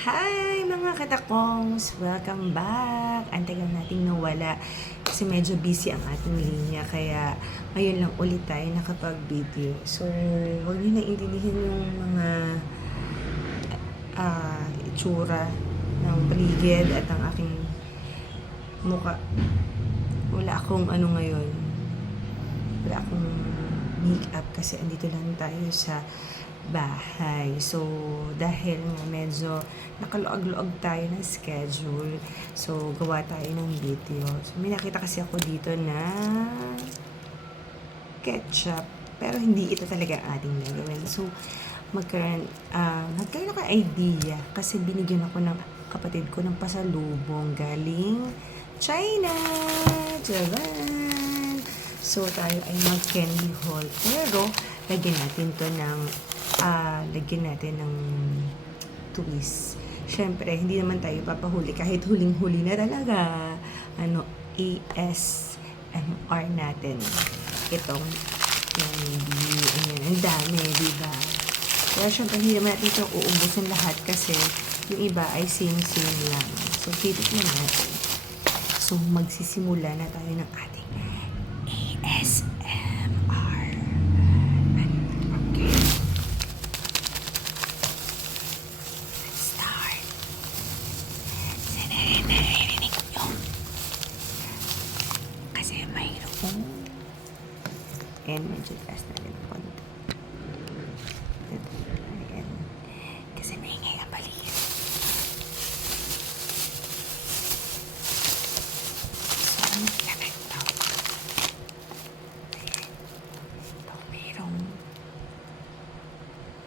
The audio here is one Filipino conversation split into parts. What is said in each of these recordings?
Hi mga katakongs! Welcome back! Ang tagal nating nawala kasi medyo busy ang ating linya kaya ngayon lang ulit tayo nakapag-video. So, huwag niyo na intindihin yung mga itsura ng paligid at ang aking muka. Wala akong ngayon. Wala akong make-up kasi andito lang tayo sa bahay. So, dahil nga medyo nakaluag-luag tayo ng schedule, so gawa tayo ng video. So, may nakita kasi ako dito na ketchup, pero hindi ito talaga ang ating gagawin. So, nagkaroon ako ng idea kasi binigyan ako ng kapatid ko ng pasalubong galing China. Japan! So, tayo ay mag-candy haul. Pero, lagyan natin ng twist. Syempre, hindi naman tayo papahuli kahit huling-huli na talaga. ASMR natin. Itong candy. Ayan, ang dami, diba? Pero syempre, hindi naman natin ito uubusin lahat kasi yung iba ay same-same lang. So, titikman natin. So, magsisimula na tayo ng ating ASMR. Okay. Let's start. Naririnig nyo. Kasi mayroong and medyo fast na rin konti. Ayan. Kasi maingay ang paligid. So, ano ilagay ito? Ito, mayroong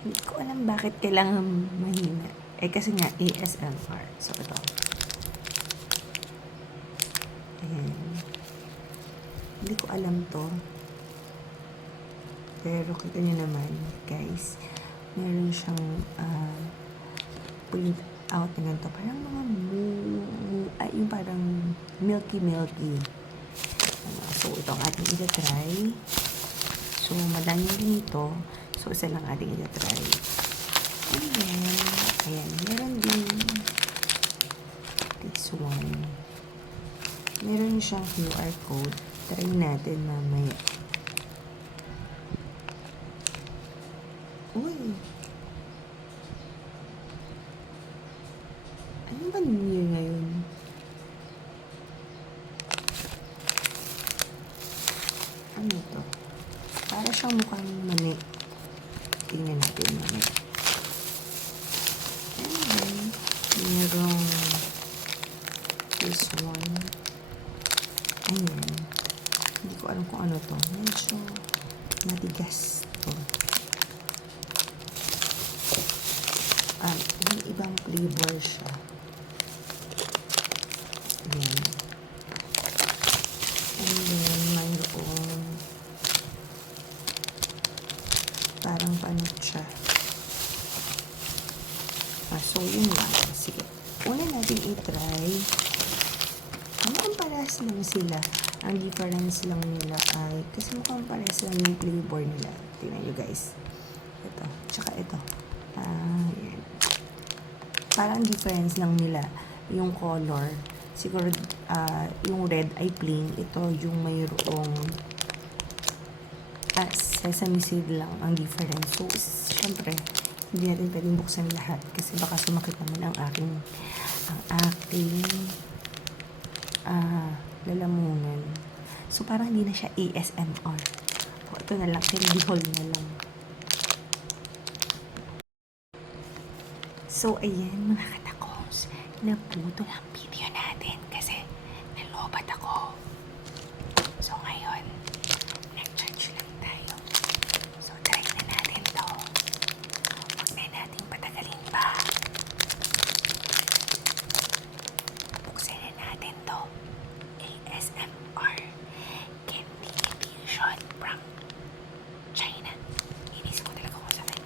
hindi ko alam bakit kailangan mahina. Kasi nga, ASMR. So, ito. Ayan. Hindi ko alam to. Pero kita nyo naman, guys. Meron siyang print out na ganito. Parang mga yung parang milky. So, ito ang ating itatry. So, madami din ito. So, isa lang ating itatry. And then, ayan, meron din this one. Meron siyang QR code. Try natin mamaya. Uy! Ano ba year ngayon? Ano to? Para siyang mukhang mani. Tingnan natin mamaya. And then, merong this one. Ayan. Hindi ko alam kung ano to. Medyo matigas to. Yung ibang flavor siya. Ayan. And then, mayroong parang panot siya. So, yun lang. Sige. Una natin i-try. Mukhang parehas lang sila. Ang difference lang nila ay, kasi mukhang parehas lang yung flavor nila. Tingnan nyo guys. Ito. Tsaka ito. Ayan. Parang difference lang nila yung color. Siguro, yung red ay plain. Ito yung mayroong sesame seed lang ang difference. So, syempre, hindi natin pwedeng buksan lahat kasi baka sumakit naman ang aking lalamunan. So, parang hindi na siya ASMR. So, ito na lang. Candy haul na lang. So, ayan mga katakos. Naputol ang video natin kasi nalobat ako. So, ngayon, nag-charge lang tayo. So, try na natin to. Huwag na natin patagalin pa. Buksan na natin to. ASMR Candy Fusion from China. Inisip ko talaga kung saan.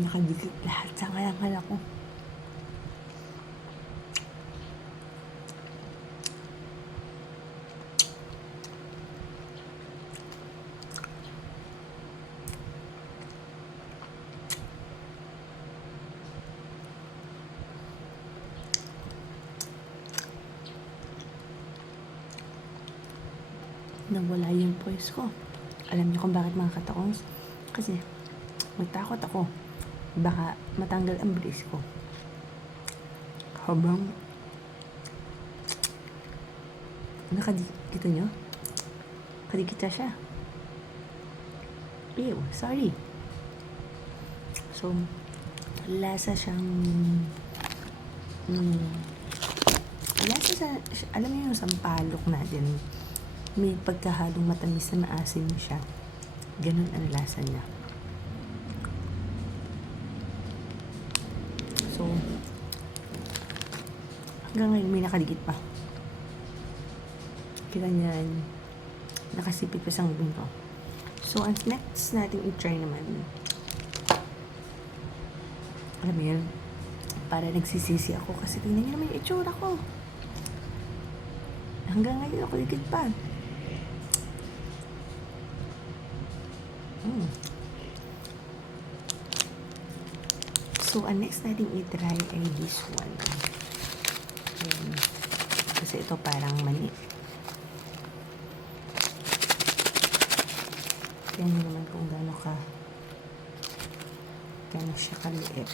Nakadikit lahat sa kayang ko. Nawala yung voice ko. Alam niyo kung bakit mga kataons? Kasi magtakot ako. Baka matanggal ang brace ko. Habang kita nyo? Kadikit siya. Ew, sorry. So, lasa siyang lasa sa, alam niyo yung sampalok natin, may pagkahalong matamis na maasim siya. Ganun ang lasa niya. So, hanggang ngayon may nakadikit pa. Kita niyan, nakasipit pa sa ngipin ko. So, ang next natin i-try naman, alam mo yun, para nagsisisi ako kasi tingnan niyo naman yung itsura ko. Hanggang ngayon ako dikit pa. So, ang next natin i-try ay this one. Kasi ito parang mani. Tingnan nyo naman kung gano'n siya kaliit.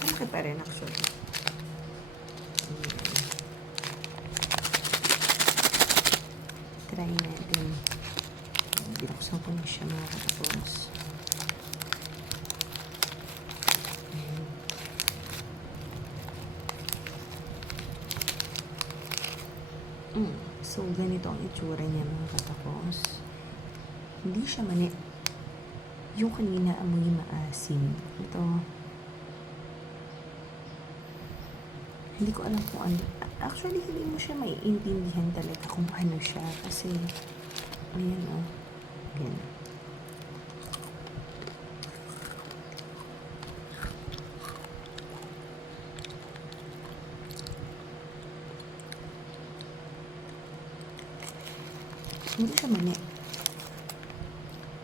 Malaki pa rin actually. Try natin. Binuksan ko na siya mga katapos. So, ganito ang itsura niya mga katapos. Hindi siya mani. Yung kanina amoy maasim. Ito, hindi ko alam kung ano. Actually, hindi mo siya maiintindihan talaga kung ano siya. Kasi, ayan o. Ayan. Hindi siya mani.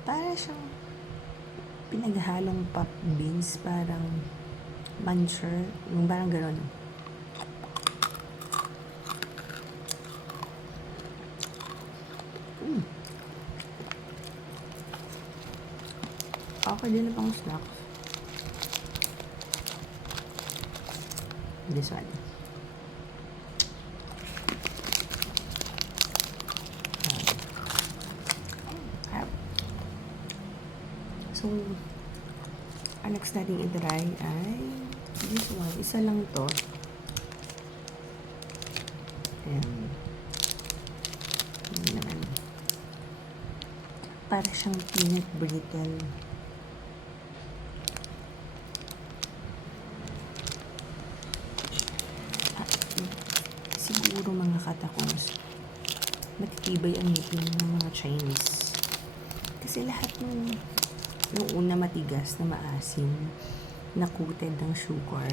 Para siyang pinaghalong pop beans, parang muncher, yung parang gano'n. Okay din na pang snacks. This one. So, ang next natin i-try ay this one. Isa lang to. Ayan. Ayan naman. Para siyang peanut brittle. Siguro mga katakos, matitibay ang ngipin ng mga Chinese. Kasi lahat ng una matigas na maasim, na coated ng sugar.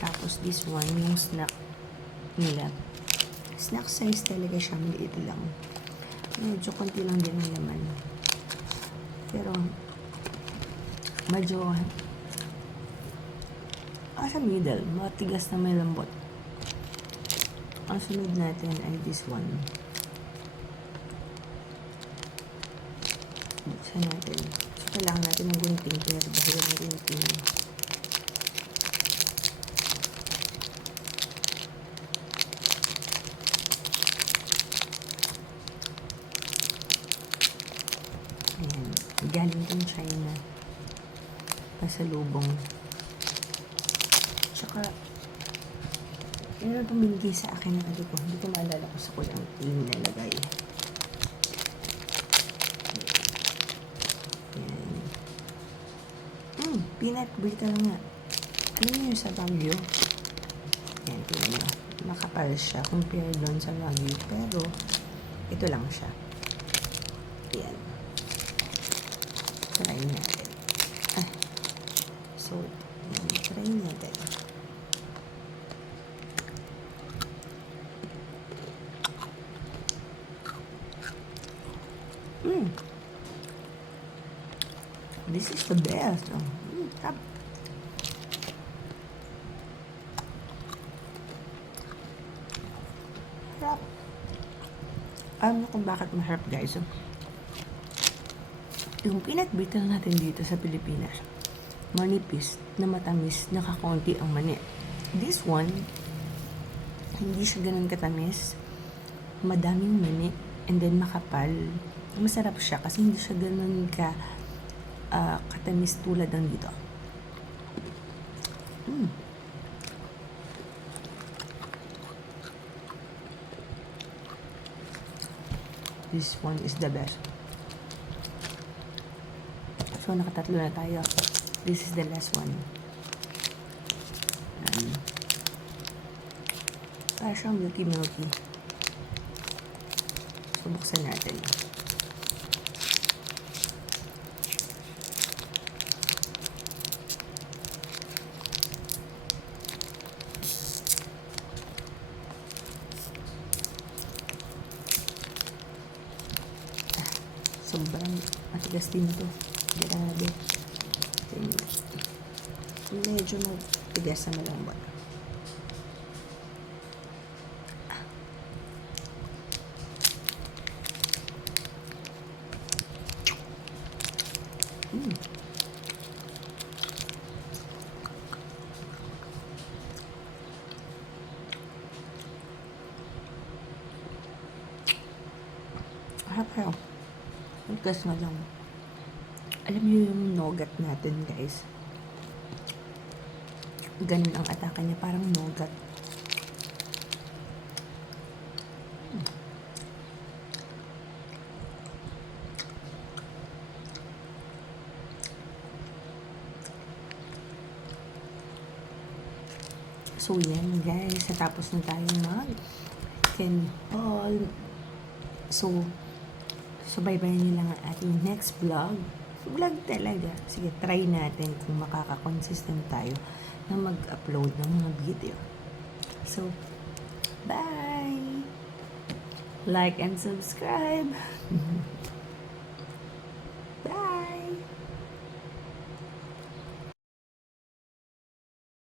Tapos this one, yung snack nila. Snack size talaga siya, maliit lang. Medyo konti lang din ang laman. Pero, medyo sa middle, matigas na may lambot. Ang sunod natin ay this one. Buksan natin. So, kailangan natin ng gunting, pero dahil ng gunting. Ayan. Galing din China. Pasalubong. Tsaka, yun ang pumilgi sa akin ng adik ko. Hindi ko maalala kung sa kulang yung nalagay. Peanut brittle nga. Alam niyo yung sa Baguio? Ayan, tingnan nyo. Makapal siya compare doon sa Baguio. Pero, ito lang siya. Ayan. Try natin. So, yan, try natin. This is the best. Sarap. Sarap. Alam mo kung bakit masarap, guys. Yung peanut brittle natin dito sa Pilipinas, manipis na matamis, nakakonti ang mani. This one, hindi siya ganun katamis, madaming mani, and then makapal. Masarap siya kasi hindi siya ganun katamis tulad ng dito. This one is the best. So, nakatatlo na tayo. This is the last one. Parang siyang milky. So, buksan natin. Sobrang matigas din ito. Grabe. Medyo matigas na malambot. Harap kayo. Matigas na lang. Alam niyo yung nougat natin, guys. Ganun ang atake niya, parang nougat. So, yan, guys. Natapos na tayo mag-haul. So, bye-bye nyo lang ang ating next vlog. Vlog talaga. Sige, try natin kung makaka-consistent tayo na mag-upload ng mga video. So, bye! Like and subscribe!